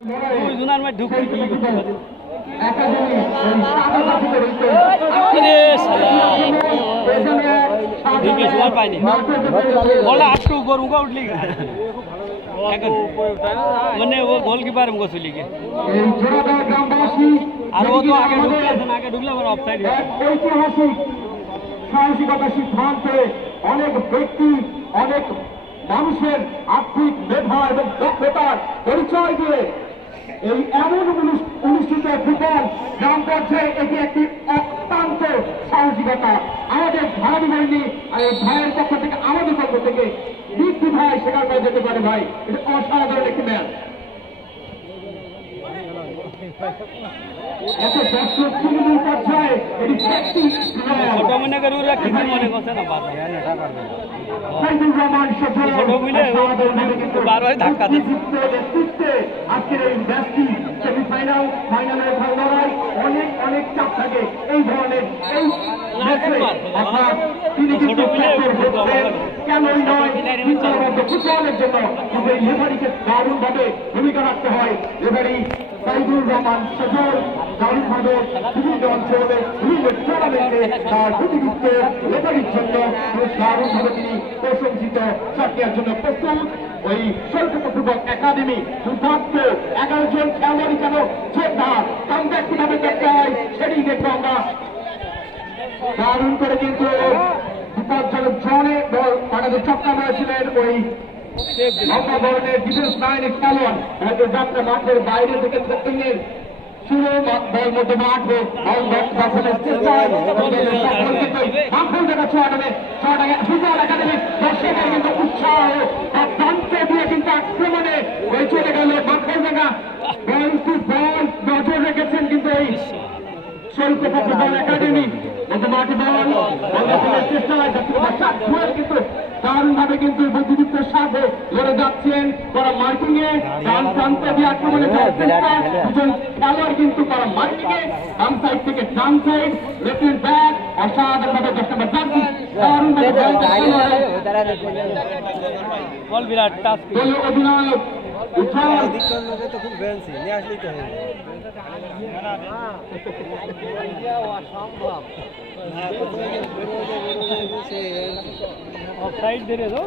দুজনের মধ্যে ঢুকতে কি ঢুকে সময় পাইনি বলটা আটটু উপর উঠা উঠলি মানে ও গোলকিপার মুখ চলি গে আর ও তো আগে ঢুকলে আগে ঢুকলে আমার অফসাইড ঐতিহাসিক সাহসিকতা সিদ্ধান্তে অনেক ব্যক্তি অনেক মানুষের আর্থিক মেধা এবং দক্ষতার পরিচয় দিয়ে এই এমন অনুষ্ঠিত ফুটবল নাম করছে এটি একটি অত্যন্ত সাহসিকতা। আমাদের ভারী বাহিনী আর এই ভাইয়ের পক্ষ থেকে আমাদের পক্ষ থেকে বৃদ্ধি ভাই স্বীকার করা যেতে পারে ভাই, এটা অসাধারণ একটি ম্যাচ। এত দর্শক তৃণমূল পর্যায়ে এটি ছোট মনে করে ওরা কিছু মনে করছে না ছোট মিলে বারবার ধাক্কা দিচ্ছে। আজকের এই ম্যাচটি সেমিফাইনাল ফাইনালের লড়াই অনেক অনেক চাপ থাকে এই ধরনের এই ম্যাচে, অর্থাৎ তিনি কিন্তু কেনই নয় ফুটবলের জন্য কিন্তু এই রেফারিকে দারুণভাবে ভূমিকা রাখতে হয়। রেফারি সাইদুর রহমান সজল দারুণভাবে বিভিন্ন অঞ্চলে বিভিন্ন টুর্নামেন্টে তার প্রতিনিধিত্ব রেফারির জন্য দারুণভাবে তিনি প্রশংসিত। চাকরির জন্য প্রস্তুত ওই সৈকত ফুটবল একাডেমি দুর্দান্ত 11 জন খেলোয়াড়ই কেন যোদ্ধা কামব্যাক কিভাবে করতে হয় সেটাই দেখবো আমরা। দারুণ করে কিন্তু বিপজ্জনক জনে বল আমাদের চক্কা মেরেছিলেন ওই লম্বা ধরনের ডিফেন্স লাইনের খেলোয়াড় যাত্রা মাঠের বাইরে থেকে শুরু বল মধ্যে মাঠে বল দখলের চেষ্টা মাখন দেখা ছড়াবে ফুটবল একাডেমি দর্শকের কিন্তু উৎসাহ প্রান্ত দিয়ে কিন্তু আক্রমণে চলে গেল মাখন দেখা বল টু বল নজর রেখেছেন কিন্তু এই সৈকত ফুটবল একাডেমি মধ্যে মাঠে বল দখলের চেষ্টা কিন্তু দারুণভাবে কিন্তু বুদ্ধিদীপ্তের সাথে লড়ে যাচ্ছেন তারা মার্কিং এ ডান প্রান্তে দিয়ে আক্রমণে দুজন খেলোয়াড় কিন্তু তারা মার্কিং এ ডান সাইড থেকে ডান সাইড লেফট ব্যাক অসাধারণভাবে 10 নম্বর জার্সি বল বিরাট টাচ অধিনায়ক উজ্জ্বল তো খুব ফ্যান্সি নিয়ে আসলেই তো অসম্ভব অফসাইড ধরে তো